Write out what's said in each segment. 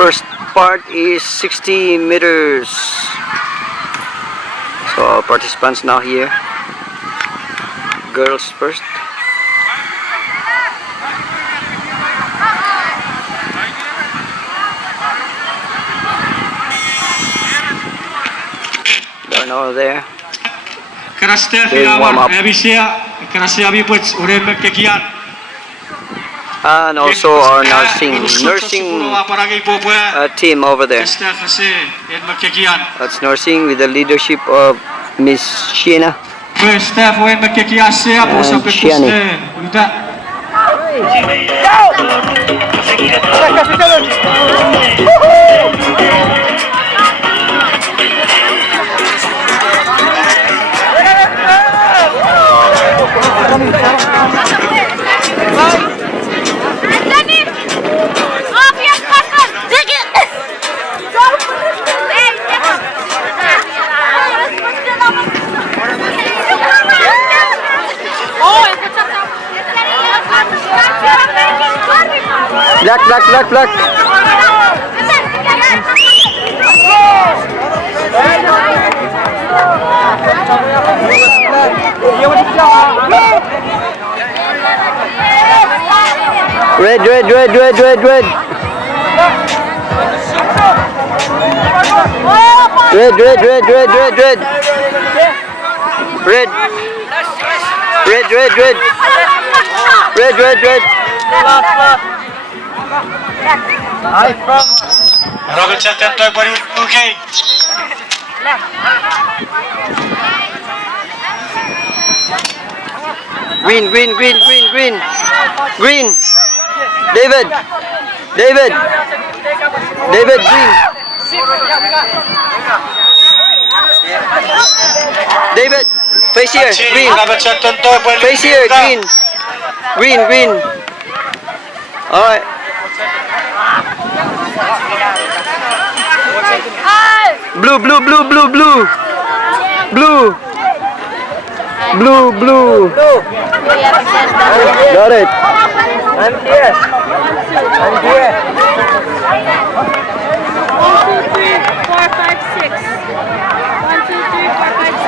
First part is 60 meters. So all participants now here. Girls first. They're now there. Warm up. And also our nursing team over there. That's nursing with the leadership of Miss Sheena and Shiani. Black. Red. Red. Green. David, green. David, face here, green. Face here, green. All right. Blue. Got it. I'm here. 1, 2, 3, 4, 5, 6. 1, 2, 3, 4, 5,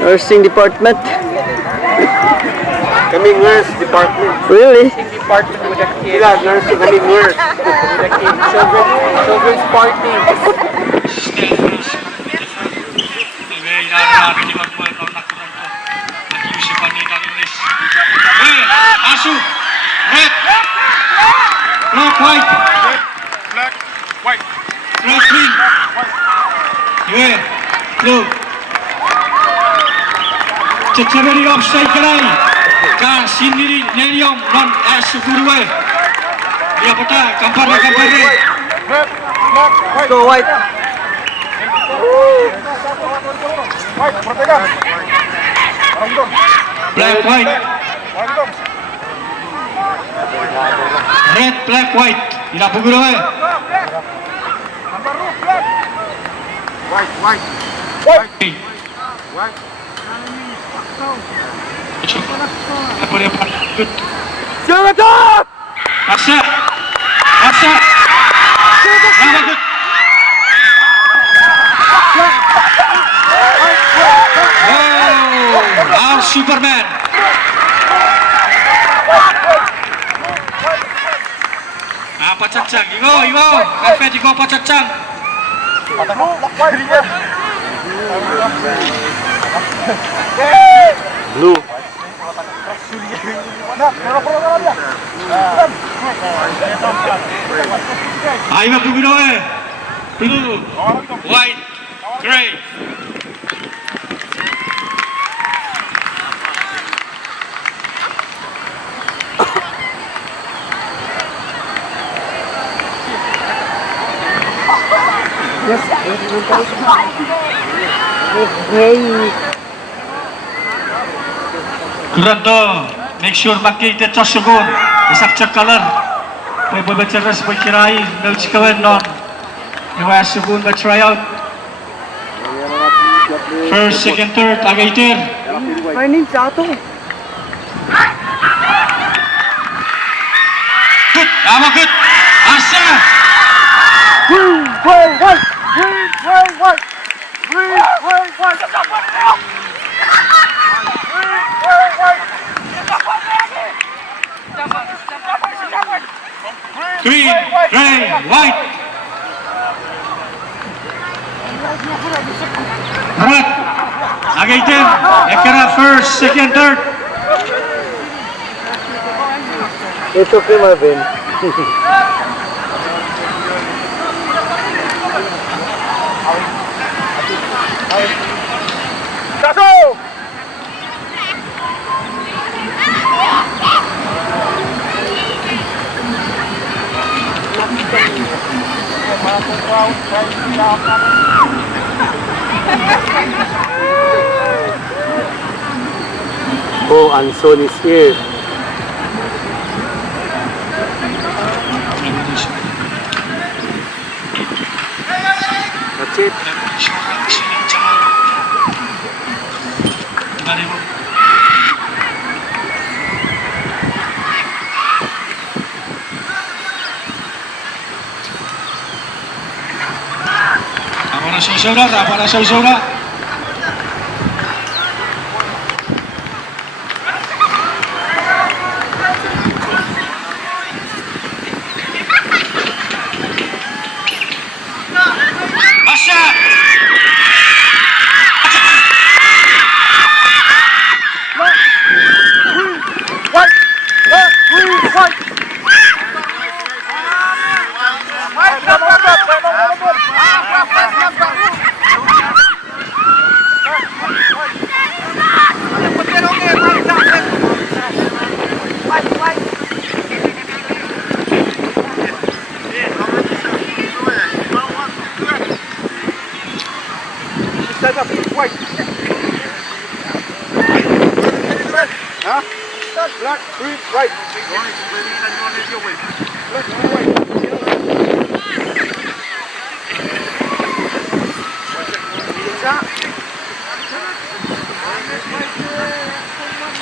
Nursing department. Kami nurse department. Really? Department with the kids. Yeah, nursing. Kami nurse with the kids. Children's party. Asu. Red. Black, white. Red, green. Yeah. Blue. Cecaberi offside kelai. Ka sindiri neriom non asugurwe. Dia peta kampare. Go white. Black, white. Red, black, white. Ila pugurwe. White. Jangan tak! Aksa. Good. Oh, our Superman. Pacacang, Iwo. Kafe Iwo pacacang. Blue. Ayo Buginoe. Blue, white, gray. Grando, make sure makita sa sugon. Isak color. May babacharas may kirai, notes kawan non. Iwa sugon ba try out. First, second, third, agaitir. Mainin sa ato. Good, good. Asa. Green, gray, white. Red, agaitir. Ekara first, second, third. It's okay, Marvin. Kaso! Oh, Anson is here. That's it. Apa na saudara? Asya!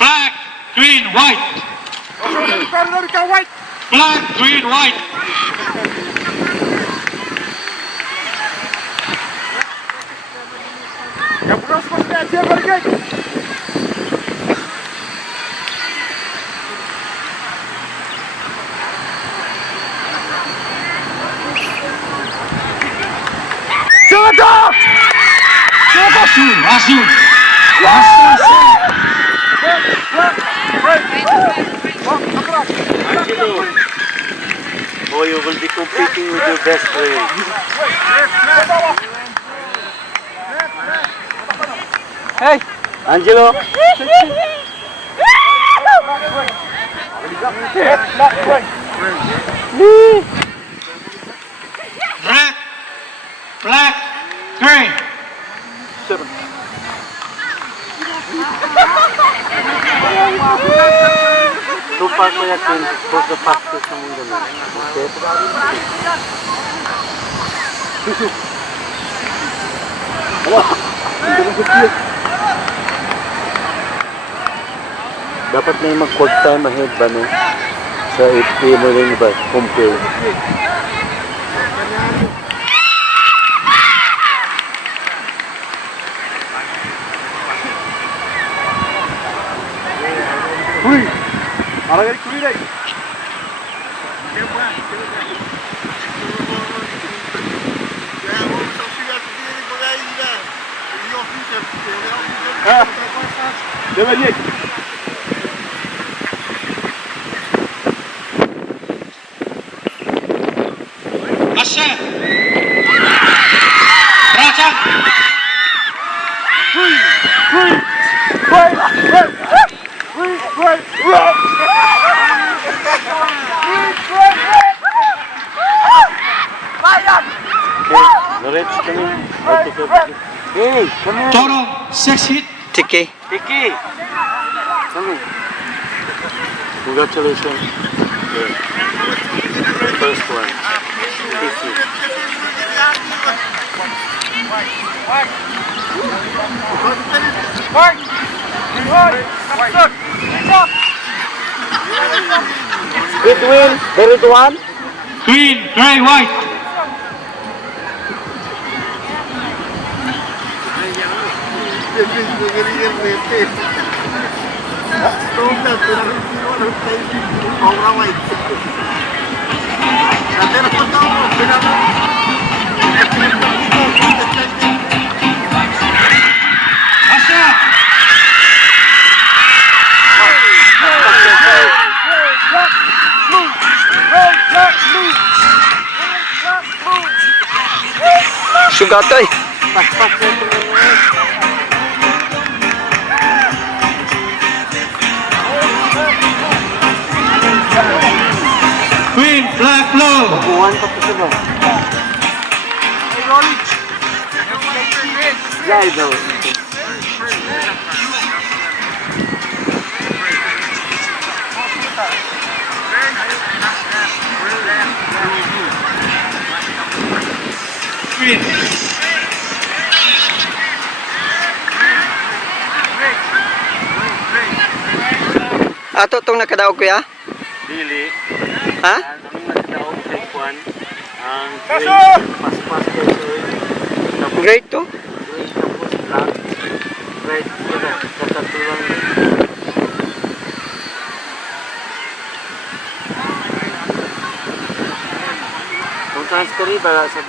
Black, green, white. Black, green, white. Black, green, white. Azul. Oh, you will be competing with your best friend. Hey, Angelo. Red, black, green. So far, Kuya Ken was the fastest among the men. Okay? Dapat na yung mag-court time ahead ba, no? Sa 8 mo rin ba? Compare. Uy! Para gari kuwi dai. Deve ali. Asya. Raja. Diretso Hey, come here. Chorong, 6 hit. Tiki. Vicky. Come here. Congratulations. Yeah. First one. Vicky. Red win. The red one. Queen, gray, white. Asya. Sugatoy. Queen, black, blue. Buwan pa po sila. Yeah, I know. Queen. Ato tong nakadaog kuya? Dili. Ha? Ang nagdaog sa ikuan. Ang pas-pas kayo. Tapos Great to. grade tapos black. Grade katatulang. Kung transfer ba sa